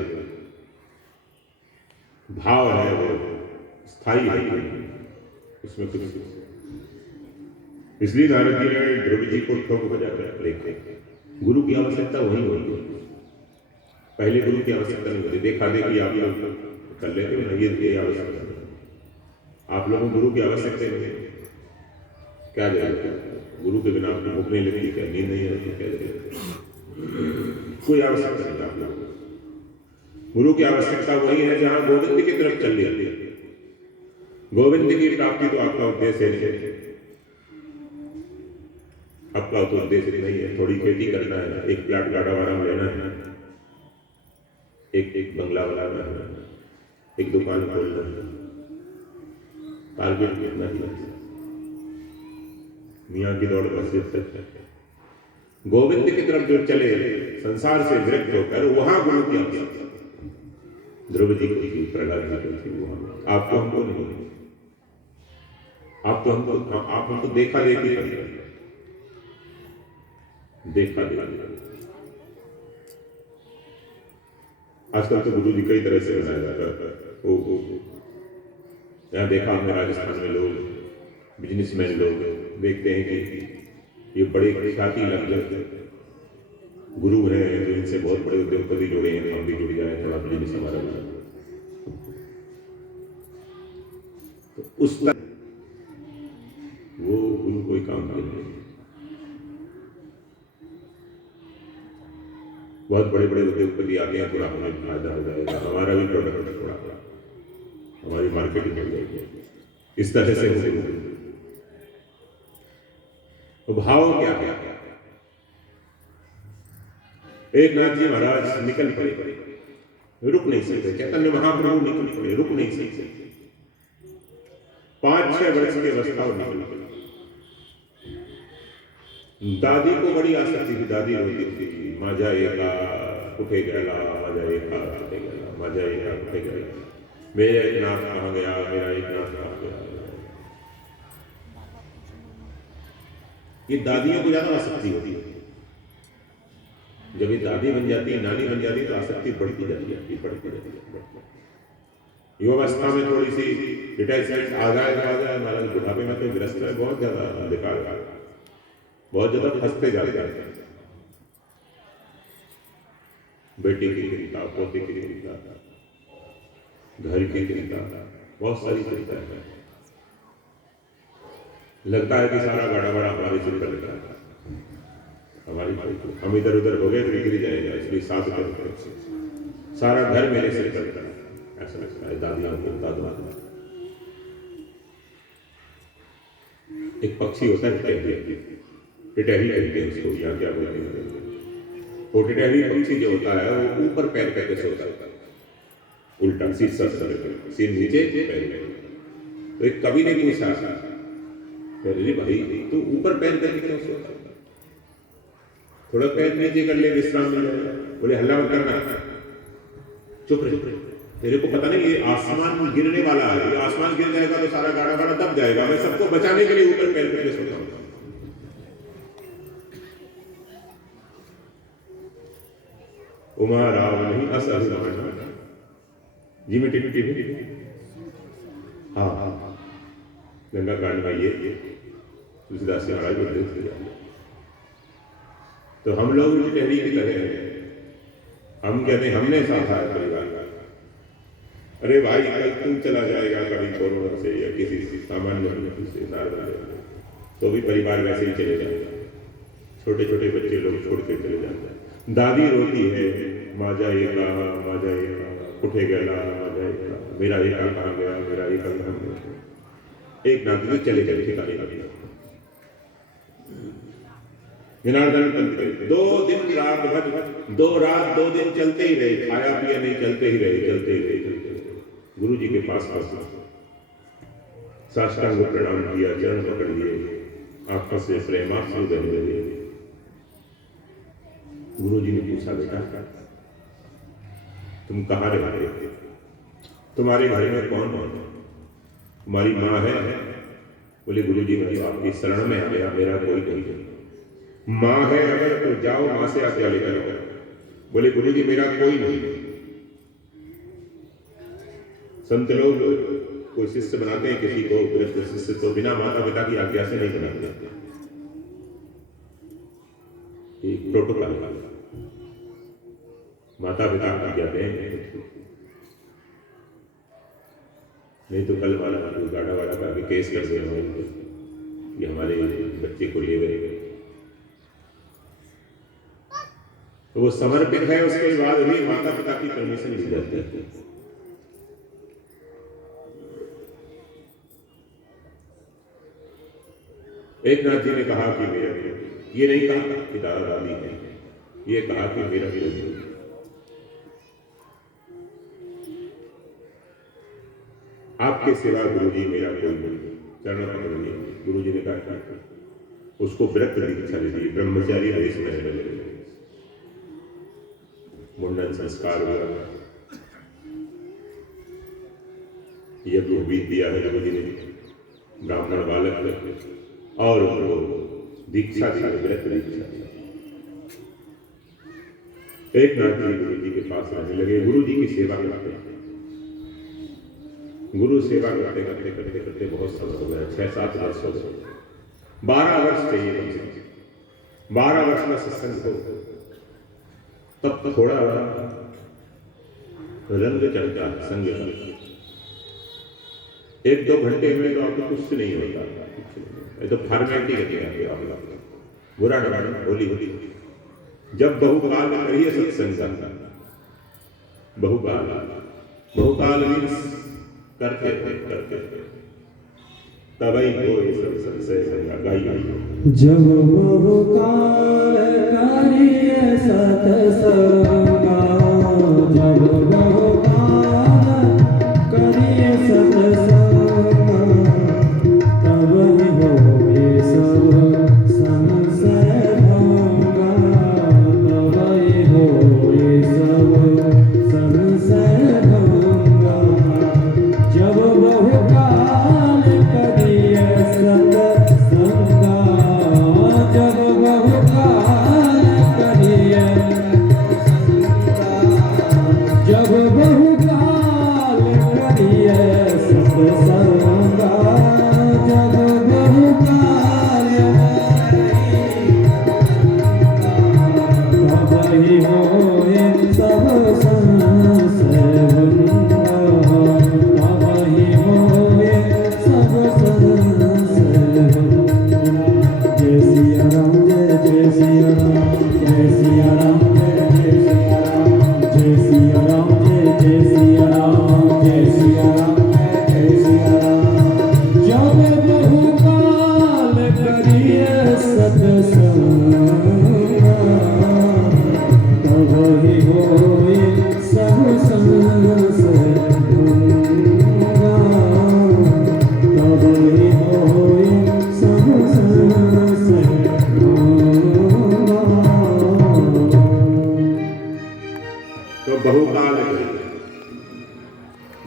भाव है वो स्थायी है, उसमें कुछ। इसलिए नारद जी ने ध्रुव जी को ठोक बजाकर लिखे, गुरु की आवश्यकता वही होती है, पहले गुरु की आवश्यकता नहीं होती। देखा देखी आप लोग कर लेते हो ना, ये आवश्यकता नहीं, आप लोगों को गुरु की आवश्यकता नहीं। क्या जाएगा गुरु के बिना आपको भूख नहीं लगती क्या, नींद नहीं आती क्या जाएगा? कोई आवश्यकता नहीं आप लोगों को। गुरु की आवश्यकता वही है जहां गोविंद की तरफ चल रही है। गोविंद की प्राप्ति तो आपका उद्देश्य है, आपका तो उद्देश्य नहीं है थोड़ी खेती करना है, एक प्लाट गाड़ा वाड़ा लेना है, एक बंगला बनाना है, एक दुकान खोलना है, टारगेट कितना ही है, मियाँ की दौड़ बस तक है। गोविंद की तरफ जो चले, संसार से विरक्त होकर, वहां गुरु की आवश्यकता। ध्रुव जी को थी, प्रहलाद जी को थी, वहां आपको हमको नहीं, आप हमको देखा देखी करते, देखा देखा। आजकल तो गुरु जी कई तरह से बनाया जाता है। वो यहाँ देखा हमने राजस्थान में लोग बिजनेसमैन लोग देखते हैं कि ये बड़े ख्याति लग गुरु हैं जो इनसे बहुत बड़े उद्योगपति जुड़े हैं, हम भी जुड़ जाए थोड़ा बिजनेस हमारा भी। तो उस तक वो गुरु कोई काम नहीं। बहुत बड़े बड़े उद्योगपति आते हैं, थोड़ा हमें फायदा हो जाएगा, हमारा भी प्रोडक्ट थोड़ा हमारी मार्केटिंग बढ़ जाएगी, इस तरह से हो। तो भाव क्या है? एक नाथ जी महाराज निकल पड़े, रुक नहीं सकते। चैतन्य महाप्रभु निकल पड़े, रुक नहीं सकते। 5-6 वर्ष के अवस्था में निकल पड़े। दादी को बड़ी आसक्ति थी, दादी रोती थी, माझा एका कुठे गेला, माझा एका कुठे गेला, माझा एका कुठे गेला, मेरा एक नाथ कहाँ गया, मेरा एक नाथ कहाँ गया। ये दादियों को ज्यादा आसक्ति होती है। जब ये दादी बन जाती है, नानी बन जाती है, तो आसक्ति बढ़ती जाती है, बढ़ती जाती है। युवावस्था में थोड़ी सी डिटैचमेंट आ जाए, हमारा बुढ़ापे में तो ग्रस्त है, बहुत ज्यादा अंधकार, बहुत ज्यादा फंसते जाते हैं। बेटी की चिंता, पोते की चिंता, घर की चिंता, बहुत सारी चिंता है। लगता है कि सारा बड़ा बड़ा हमारे सिर पर लगा है, हमारी हम इधर उधर हो गए तो गिर जाएगा, इसलिए साथ सारा घर मेरे सिर पर लगा है, ऐसा लगता है दादियों को, दादा। एक पक्षी होता है टिटहरी कहते हैं उसको, या क्या बोलते हैं, वो टिटहरी पक्षी जो होता है वो ऊपर पैर करके सोता है, उल्टा सिर नीचे पैर। तो एक कवि ने पूछा, अरे भाई तू ऊपर पैर करके क्यों सोता, थोड़ा पैर नीचे कर ले, विश्राम मिल जाएगा। बोले हल्ला मत करना, चुप रहे, तेरे को पता नहीं ये आसमान गिरने वाला है, ये आसमान गिर जाएगा तो सारा गाड़ा गाड़ा दब जाएगा, मैं सबको बचाने के लिए ऊपर पैर करके सोता हूँ। उमा राव नहीं असहज जी में टिटी हाँ गंगा कांड में ये तुलसीदास जी महाराज को। तो हम लोग टिटहरी की तरह हैं, हम कहते हैं हमने साथा है परिवार का। अरे भाई कल तू चला जाएगा कभी कोरोना से या किसी सामान्य से नार्मल, तो भी परिवार वैसे ही चले जाएगा, छोटे छोटे बच्चे लोग छोड़ के चले जाते हैं। दादी रोती है, माझा एका कुठे गेला, माझा एका, मेरा एका कहाँ गया, मेरा एका कहाँ गया। एक नाती तो चले गए ठिकाने का जनार्दन पंथ 2 दिन रात भर 2 रात 2 दिन चलते ही रहे, खाया पिया नहीं, चलते ही रहे। गुरु जी के पास साष्टांग प्रणाम किया, चरण पकड़ लिए, आंखों से प्रेमाश्रु बहने लगे। गुरु जी ने पूछा, बेटा तुम कहाँ रहते हो, तुम्हारे घर में कौन है, तुम्हारी माँ है? बोले गुरु जी मैं तो आपकी शरण में आ गया, मेरा कोई नहीं है। माँ है अगर तो जाओ, माँ से आज्ञा लेकर आओ। बोले गुरु जी मेरा कोई नहीं है। संत लोग कोई शिष्य बनाते हैं किसी को, गृहस्थ शिष्य, तो बिना माता पिता की आज्ञा से नहीं बनाते, प्रोटोकॉल, माता पिता की आज्ञा दें, नहीं तो कल वाला गाड़ा वाला का भी केस कर देगा कि हमारे बच्चे को ले गए। तो वो समर्पित है, उसके बाद भी माता पिता की परमिशन मिल जाती है। एक नाथ जी ने कहा कि मेरा, ये नहीं कहा कि दादा दादी है, ये कहा कि मेरा गुरु। आपके सिवा गुरु जी मेरा कोई नहीं, चरण पकड़िए। गुरु जी ने कहा उसको विरक्त दीक्षा दे दी, ब्रह्मचारी वेश में रहने लगे। मुंडन संस्कार हुआ, यज्ञ भी दिया है गुरु जी ने, ब्राह्मण बालक और उनको दीक्षा दी, विरक्त दीक्षा। एक नाथ जी गुरु जी के पास रहने लगे, गुरु जी की सेवा करते हैं। गुरु सेवा करते करते करते करते बहुत समय हो गया, 6-7 वर्ष हो गए, 12 वर्ष चाहिए कम से कम। 12 वर्ष का सत्संग हो तब थोड़ा रंग चढ़ता है संग का। 1-2 घंटे में तो आपको कुछ नहीं होता, ये तो फॉर्मेलिटी करते हैं आप, बुरा न होली होली। जब बहुकाल करिए सत्संग, बहुकाल मीन्स करते तभी हो ये सब सत्संग गाई। जब बहुकाल करिए सत्संगा, जब बहुकाल करिए सत्संगा, तब ही होए सब संशय भंगा, तब ही होए सब संशय भंगा। जब बहुकाल करिए सत्संगा, जब बहुकाल करिए सत्संगा, जब बहुकाल करिए सत्संगा, जब बहुकाल तब ही होए सब संशय भंगा, तब ही होए सब संशय भंगा। जय सिया राम, जय सिया राम, जय सिया राम, जय सिया राम, जय सिया राम, जय सिया राम, जय सिया राम, जय सिया राम। जब बहुकाल करिए सत्संगा, तब ही होए सब संशय भंगा, तब ही होए सब संशय भंगा। तो बहुकाल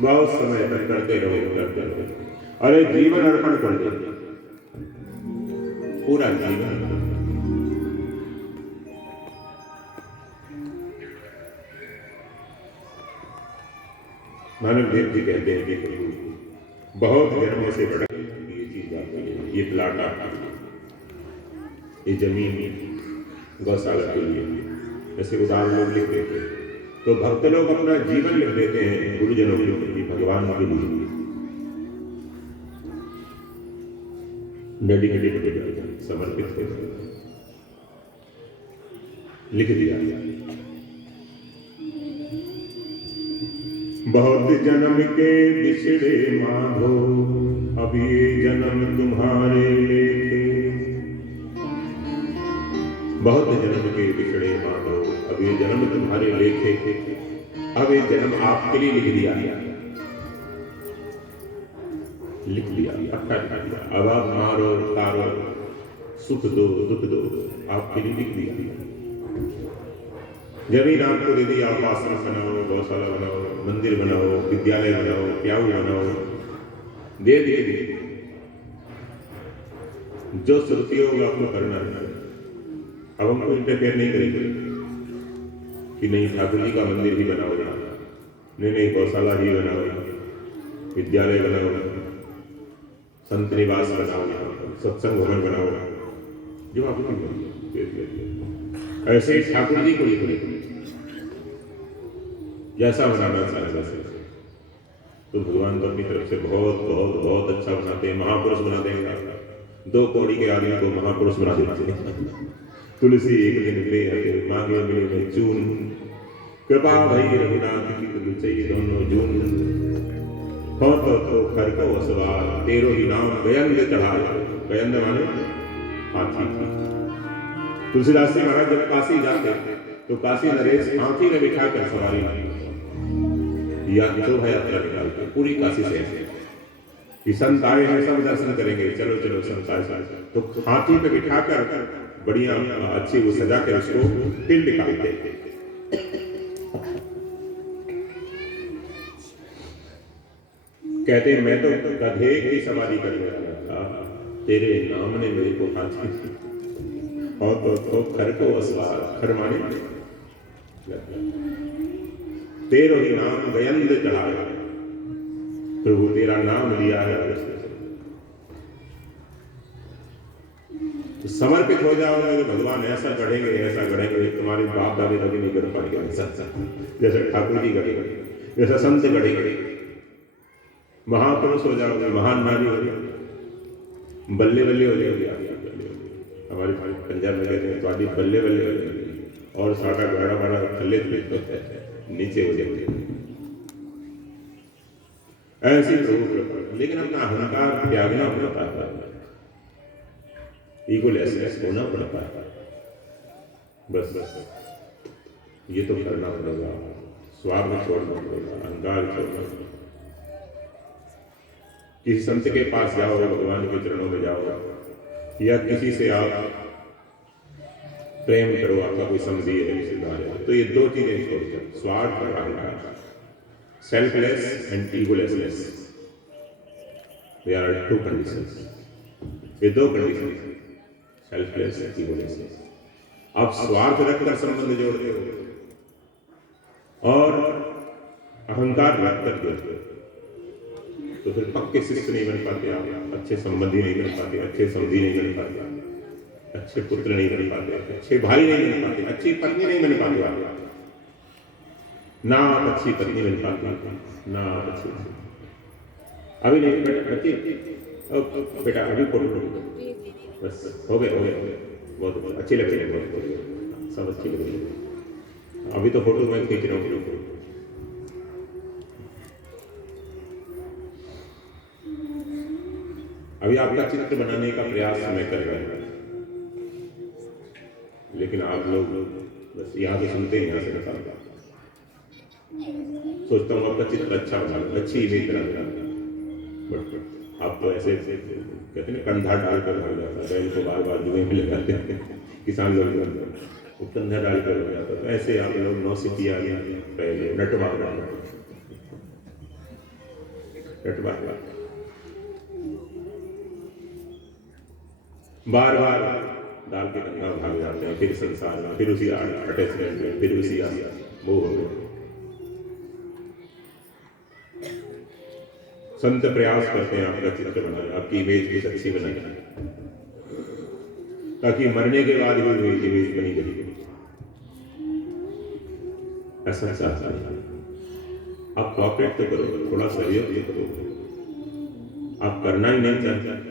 बहुत समय तक करते रहो। अरे जीवन अर्पण कर दो, पूरा जीवन। मानव देव जी कहते हैं कि प्रभु बहुत जन्मों से बड़ा ये चीज बात है, ये प्लाटा, ये जमीन गौशाला के लिए, ऐसे उदाहरण लोग लिख देते हैं। तो भक्त लोग अपना जीवन लिख देते हैं गुरुजनों के लिए, भगवान के लिए डेडिकेटेड समर्पित लिख दिया। बहुत जन्म के बिछड़े माधो, अब ये जन्म तुम्हारे लेखे। बहुत जन्म के बिछड़े माधो, अब ये जन्म तुम्हारे लेखे। अब ये जन्म आपके लिए लिख दिया, लिख दिया, पक्का लिख दिया। अब आप मारो तारो, सुख दो दुख दो, आपके लिए लिख दिया। जमीन आपको दे दी, आप आश्रम बनाओ, गौशाला बनाओ, मंदिर बनाओ, विद्यालय बनाओ, प्याऊ बनाओ, दे दिए। जो श्रुति होगा आपको करना है। अब हमको इंटरफेयर नहीं करेंगे कि नहीं ठाकुर जी का मंदिर ही बनाओ, नहीं गौशाला ही बनाओ, विद्यालय बनाओ, संत निवास बनाओ, सत्संग भवन बनाओ, जो आपको ऐसे ही ठाकुर जी को लिखो, जैसा बनाना चाहे वैसे। तो भगवान तो अपनी तरफ से बहुत बहुत बहुत अच्छा बनाते हैं, महापुरुष बना देंगे। 2 कौड़ी के आदमी को महापुरुष बना देते हैं। तुलसी एक दिन ले मांगे मिले में चून, कृपा भई रघुनाथ की तुलसी दोनों जून। हो तो खर को सवार, तेरो ही नाम गयंद चढ़ा। गयंद माने हाथी। तुलसीदास जी महाराज जब काशी जाते तो काशी नरेश हाथी में बिठा कर सवारी या शोभा यात्रा निकालते पूरी काशी से, कि संत आए हैं सब दर्शन करेंगे, चलो चलो संत आए। तो हाथी पे बिठाकर बढ़िया अच्छी वो सजा कर उसको तिल निकालते। कहते मैं तो गधे की सवारी करने वाला था, तेरे नाम ने मेरे को हाथी और तो खर को असवार। खर माने तेरो ही नाम गयंद चढ़ाया, प्रभु तेरा नाम लिया है अगस्त से। तो समर्पित हो जाओगे तो भगवान ऐसा गढ़ेंगे तुम्हारे बाप दादे कभी नहीं कर पाएंगे ऐसा, जैसे ठाकुर जी गढ़ेंगे, जैसा संत गढ़ेंगे। महापुरुष हो जाओगे, महान नारी हो जाओगे, बल्ले बल्ले हो जाओगे। हमारे पंजाब में कहते हैं तो बल्ले बल्ले हो जाएगी और साटा गाड़ा बाड़ा थल्ले नीचे हो जाते। ऐसी प्रभु कृपा, लेकिन अपना अहंकार त्यागना पड़ता है, ईगोलेसनेस होना पड़ता है। बस ये तो करना पड़ेगा, स्वार्थ छोड़ना पड़ेगा, अहंकार छोड़ना पड़ेगा। किसी संत के पास जाओ, भगवान के चरणों में जाओ, या किसी से आप प्रेम करो, आपका कोई समझी है रिश्तेदार है, तो ये दो चीजें छोड़ दो, स्वार्थ और अहंकार, selfless and egolessness, they are two conditions. ये दो कंडीशन, सेल्फलेस एंड ईगोलेसनेस। आप स्वार्थ रखकर संबंध जोड़ते हो और अहंकार रखकर जोड़ते हो, तो फिर पक्के शिष्य नहीं बन पाते आप, अच्छे संबंधी नहीं बन पाते, अच्छे समझी नहीं बन पाते, अच्छे पुत्र नहीं बन पाते, अच्छे भाई नहीं बन पाते, अच्छी पत्नी नहीं बन पाते आप, ना आप अच्छी पत्नी बन पाते, ना आप अच्छी। अभी नहीं बेटा अभी फोटो बस हो गए बहुत अच्छी लग रही है, बहुत सब अच्छी लग रही है। अभी तो फोटो मैं खींच रहा हूँ। अभी आपका चित्र बनाने का प्रयास मैं कर रहा हूँ, लेकिन आप लोग बस यहाँ से सुनते हैं, यहाँ से निकालता। सोचता हूँ आपका चित्र अच्छा बना, अच्छी इमेज बना, बट आप तो ऐसे कहते हैं कंधा डालकर हो जाता, बैल को बार बार जुए में लगाते हैं किसान लोग, वो कंधा डालकर हो जाता। तो ऐसे आप लोग नौसिखिया पहले नटवार बार बार डाल के कंधा भाग जाते हैं, फिर संसार में, फिर उसी अटैचमेंट में, फिर उसी वो हो गए। संत प्रयास करते हैं आपका चित्र बनाए, आपकी इमेज भी अच्छी बनाए, ताकि मरने के बाद भी वही इमेज बनी रहेगी। ऐसा चाहता है आप कॉपरेट तो करो, थोड़ा सहयोग तो करो, आप करना ही नहीं चाहते,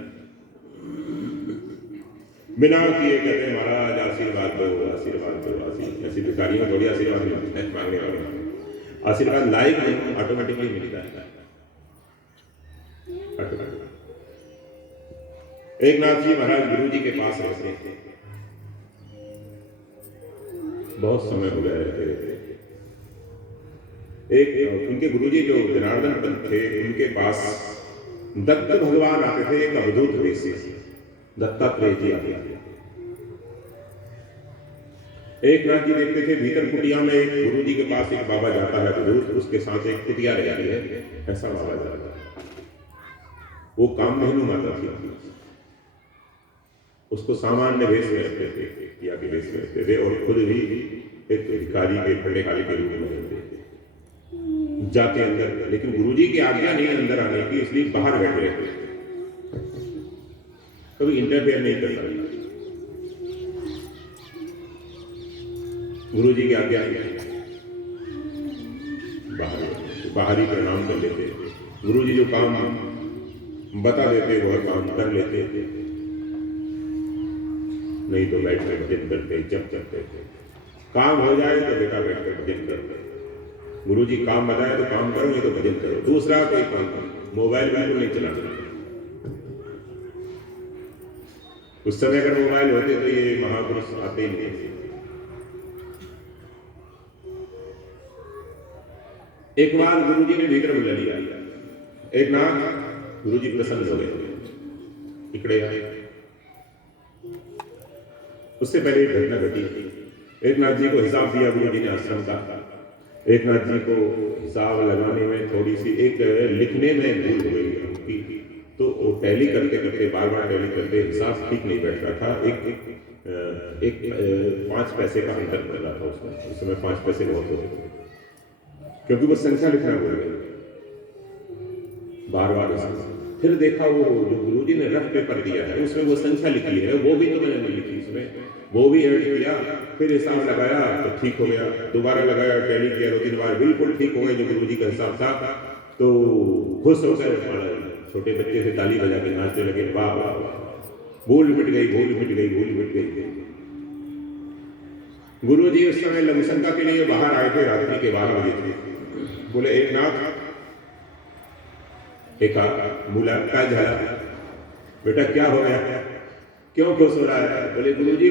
बिना किए कहते हैं महाराज आशीर्वाद दो, आशीर्वाद दो, आशीर्वाद। ऐसी भिखारियों में थोड़ी आशीर्वाद मांगने वाले, आशीर्वाद लाइक नहीं ऑटोमेटिकली मिलता है। एक नाथ जी महाराज गुरु जी के पास रहते थे, बहुत समय हो गया रहते। एक उनके गुरु जी जो जनार्दन पंत थे, उनके पास दत्त भगवान आते थे, एक अवधूत वेश से दत्तात्रेय जी आते थे। एक नाथ जी देखते थे भीतर कुटिया में एक गुरु जी के पास एक बाबा जाता है अवधूत, उसके साथ एक कुटिया रह जाती है, ऐसा बाबा जाता है। वो कामधेनु माता थी, उसको सामान्य वेश में रखते थे, कुटिया के वेश में रखते थे, और खुद भी एक भिखारी के खंडे खाली के रूप में रहते जाते अंदर, लेकिन गुरु जी की आज्ञा नहीं अंदर आने की, इसलिए बाहर बैठे रहते, कभी इंटरफेयर नहीं करता। गुरु जी की आज्ञा बाहर ही प्रणाम कर लेते, गुरु जी जो काम बता देते वह काम कर लेते, नहीं तो बैठ कर भजन करते, जब करते थे। काम हो जाए तो बेटा बैठ कर भजन करते, गुरु जी काम बताए तो काम करो, नहीं तो भजन करो, दूसरा कोई काम करो, मोबाइल बिल्कुल नहीं चलाना। उस समय अगर मोबाइल होते तो ये महापुरुष आते ही नहीं। एक बार गुरु जी ने भीतर बुला लिया, एक नाथ गुरु जी प्रसन्न हो गए, इकड़े आए। उससे पहले एक घटना घटी, एक नाथ जी को हिसाब दिया गुरु जी ने आश्रम का। एक नाथ जी को हिसाब लगाने में थोड़ी सी एक लिखने में भूल हो गई उनकी, तो वो टैली करते करते बार बार टैली करते हिसाब ठीक नहीं बैठ रहा था। एक एक 5 पैसे का अंतर पड़ रहा था उसमें। उस समय 5 पैसे बहुत होते थे, क्योंकि वो संख्या लिखना भूल गए बार बार। फिर देखा वो जो गुरुजी ने रफ पेपर दिया है उसमें वो संख्या लिखी है, वो भी तो मैंने नहीं लिखी उसमें, वो भी ऐड किया। फिर हिसाब लगाया तो ठीक हो गया, दोबारा लगाया, टैली किया 2-3 बार, बिल्कुल ठीक हो गया जो गुरुजी का हिसाब था। तो खुश हो गए, छोटे बच्चे से ताली बजा के नाचने लगे, वाह वाह वाह, भूल मिट गई, भूल मिट गई, भूल मिट गई। गुरुजी उस समय लघु शंका के लिए बाहर आए थे, रात्रि के 12 बजे थे। बोले एक नाथ एका मुला काय झाला बेटा, क्या हो गया, क्यों खुश हो रहा है? बोले गुरुजी